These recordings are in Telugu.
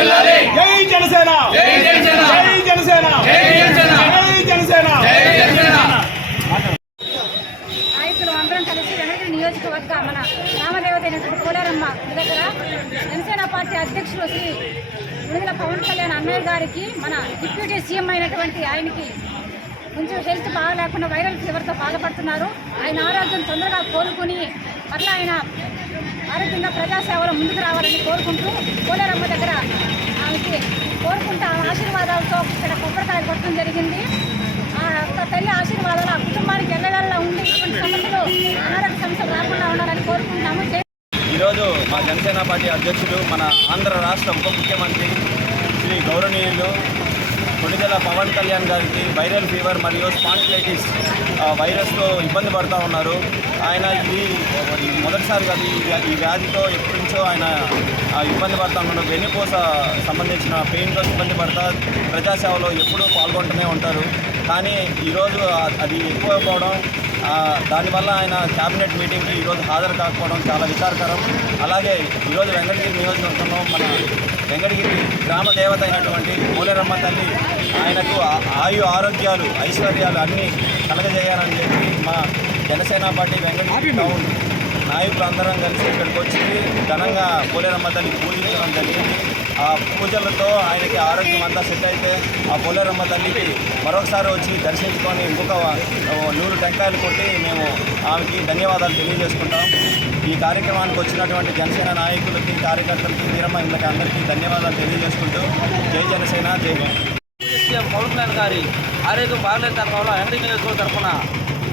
నాయకత్వం జై జనసేన. జై జనసేన. జై జనసేన. నాయకులు అందరం కలిసి వెనకటి నియోజకవర్గ మన నామదేవత అయినటువంటి కోలారమ్మ దగ్గర జనసేన పార్టీ అధ్యక్షులు శ్రీ విడుదల పవన్ కళ్యాణ్ అన్నయ్య గారికి మన డిప్యూటీ సీఎం అయినటువంటి ఆయనకి కొంచెం హెల్త్ బాగా లేకుండా వైరల్ ఫీవర్తో బాధపడుతున్నారు. ఆయన ఆరోగ్యం తొందరగా కోలుకుని మళ్ళీ ఆయన ఆరోగ్యంగా ప్రజాసేవలో ముందుకు రావాలని కోరుకుంటూ కోలారమ్మ దగ్గర ఆమెకి కోరుకుంటూ ఆశీర్వాదాలతో ఇక్కడ కొబ్బరికాయ కొట్టడం జరిగింది. ఆ యొక్క తల్లి ఆశీర్వాదాలు ఆ కుటుంబానికి ఎల్లవేళలా ఉండి ఇటువంటి సమస్యలు అనారోగ్య సమస్యలు రాకుండా ఉండాలని కోరుకుంటున్నాము. ఈరోజు మా జనసేన పార్టీ అధ్యక్షుడు మన ఆంధ్ర రాష్ట్ర ఉప ముఖ్యమంత్రి శ్రీ గౌరవనీయులు కొణిదెల పవన్ కళ్యాణ్ గారికి వైరల్ ఫీవర్ మరియు స్పాండిలైటిస్ వైరస్తో ఇబ్బంది పడుతూ ఉన్నారు. ఆయన ఇది మొదటిసారి కాదు ఈ ఈ వ్యాధితో ఎప్పటి నుంచో ఆయన ఇబ్బంది పడుతూ ఉన్నారు. వెన్నుపూస సంబంధించిన పెయిన్తో ఇబ్బంది పడతా ప్రజాసేవలో ఎప్పుడూ పాల్గొంటూనే ఉంటారు. కానీ ఈరోజు అది ఎక్కువ పోవడం దానివల్ల ఆయన క్యాబినెట్ మీటింగ్కి ఈరోజు హాజరు కాకపోవడం చాలా విచారకరం. అలాగే ఈరోజు వెంకటగిరి నియోజకవర్గంలో మన వెంకటగిరి గ్రామ దేవత అయినటువంటి మూలరమ్మ తల్లి ఆయనకు ఆయు ఆరోగ్యాలు ఐశ్వర్యాలు అన్నీ కలగజేయాలని చెప్పి మా జనసేన పార్టీ వెంకటగిరి టౌన్ నాయకులందరం కలిసి ఇక్కడికి వచ్చి ఘనంగా పోలేరమ్మ తల్లి పూజించడం జరిగింది. ఆ పూజలతో ఆయనకి ఆరోగ్యం అంతా సెట్ అయితే ఆ పోలేరమ్మ తల్లికి మరొకసారి వచ్చి దర్శించుకొని ఇంకొక నూరు టెంకాయలు కొట్టి మేము ఆమెకి ధన్యవాదాలు తెలియజేసుకుంటాం. ఈ కార్యక్రమానికి వచ్చినటువంటి జనసేన నాయకులకి కార్యకర్తలకి వీరమ్మకి అందరికీ ధన్యవాదాలు తెలియజేసుకుంటూ జై జనసేన జై సీఎం పవన్ కళ్యాణ్ గారి ఆరోగ్యం బాగలేదు తరఫున వెంకటగిరి తరఫున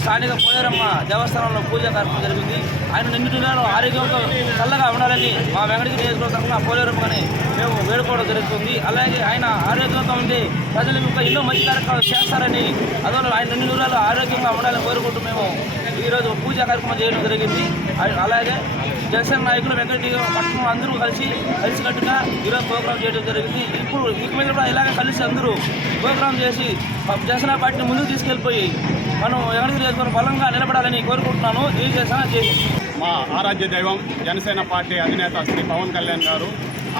స్థానిక పోలేరమ్మ దేవస్థానంలో పూజ కార్యక్రమం జరిగింది. ఆయన నిన్ను నెలలో ఆరోగ్యంతో చల్లగా ఉండాలని మా వెంకటగిరి నియోజకవర్గం తరఫున పోలేరమ్మని మేము వేడుకోవడం జరుగుతుంది. అలాగే ఆయన ఆరోగ్యంగా ఉండి ప్రజలకు ఇంకా ఎన్నో మంచి కార్యక్రమాలు చేస్తారని అందువల్ల ఆయన నిన్ను నెలలు ఆరోగ్యంగా ఉండాలని కోరుకుంటూ మేము ఈరోజు పూజా కార్యక్రమం చేయడం జరిగింది. అలాగే జనసేన నాయకులు వెంకటగిరి పట్టణం అందరూ కలిసి కలిసికట్టుగా ఈరోజు ప్రోగ్రామ్ చేయడం జరిగింది. ఇప్పుడు ఇక మీద కూడా ఇలాగే కలిసి అందరూ ప్రోగ్రామ్ చేసి జనసేన పార్టీని ముందుకు తీసుకెళ్ళిపోయి మనం ఎవరికి చేసుకుని బలంగా నిలబడాలని కోరుకుంటున్నాను. జై జనసేన జై మా ఆరాధ్య దైవం జనసేన పార్టీ అధినేత శ్రీ పవన్ కళ్యాణ్ గారు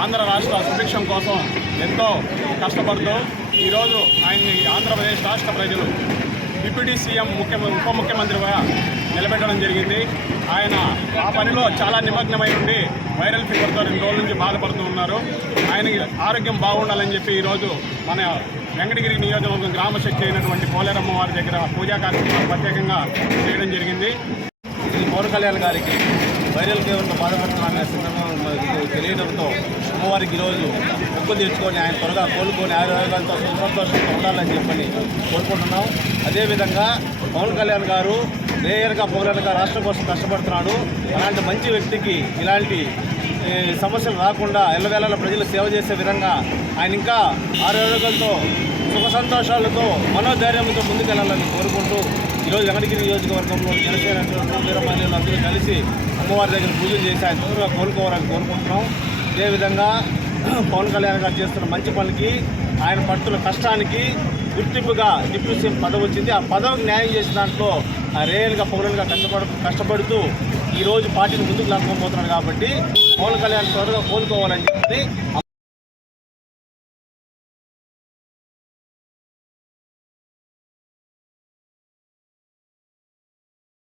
ఆంధ్ర రాష్ట్ర సుభిక్షం కోసం ఎంతో కష్టపడుతూ ఈరోజు ఆయన్ని ఆంధ్రప్రదేశ్ రాష్ట్ర ప్రజలు డిప్యూటీ సీఎం ముఖ్య ఉప ముఖ్యమంత్రిగా నిలబెట్టడం జరిగింది. ఆయన ఆ పనిలో చాలా నిమగ్నమై ఉండి వైరల్ ఫీవర్తో రెండు రోజుల నుంచి బాధపడుతూ ఉన్నారు. ఆయనకి ఆరోగ్యం బాగుండాలని చెప్పి ఈరోజు మన వెంకటగిరి నియోజకవర్గం గ్రామ శక్తి అయినటువంటి పోలేరమ్మ వారి దగ్గర పూజా కార్యక్రమాలు ప్రత్యేకంగా చేయడం జరిగింది. శ్రీ పవన్ కళ్యాణ్ గారికి వైరల్ కేవలం బాధపడుతున్న సందర్భంలో తెలియడంతో అమ్మవారికి ఈరోజు ముక్కు తెచ్చుకొని ఆయన త్వరగా కోలుకొని ఆరోగ్యాలతో సంతోషంతో ఉండాలని చెప్పని కోరుకుంటున్నాం. అదేవిధంగా పవన్ కళ్యాణ్ గారు మేయర్గా పౌరులుగా రాష్ట్రం కోసం కష్టపడుతున్నాడు. అలాంటి మంచి వ్యక్తికి ఇలాంటి సమస్యలు రాకుండా ఎల్లవేళల ప్రజలు సేవ చేసే విధంగా ఆయన ఇంకా ఆరోగ్యంతో సుఖ సంతోషాలతో మనోధైర్యంతో ముందుకెళ్ళాలని కోరుకుంటూ ఈరోజు వెంకటగిరి నియోజకవర్గంలో జనసేన వీరమహిళలు అందరూ కలిసి అమ్మవారి దగ్గర పూజలు చేసి ఆయన త్వరగా కోలుకోవాలని కోరుకుంటున్నాం. అదేవిధంగా పవన్ కళ్యాణ్ గారు చేస్తున్న మంచి పనికి ఆయన పడుతున్న కష్టానికి గుర్తింపుగా డిప్యూటీ సీఎం పదవి వచ్చింది. ఆ పదవికి న్యాయం చేసిన దాంట్లో ఆ రేయల్గా పౌరులుగా కష్టపడు కష్టపడుతూ ఈరోజు పార్టీని ముందుకు లాక్కోబోతున్నాడు కాబట్టి పవన్ కళ్యాణ్ త్వరగా కోలుకోవాలని చెప్పి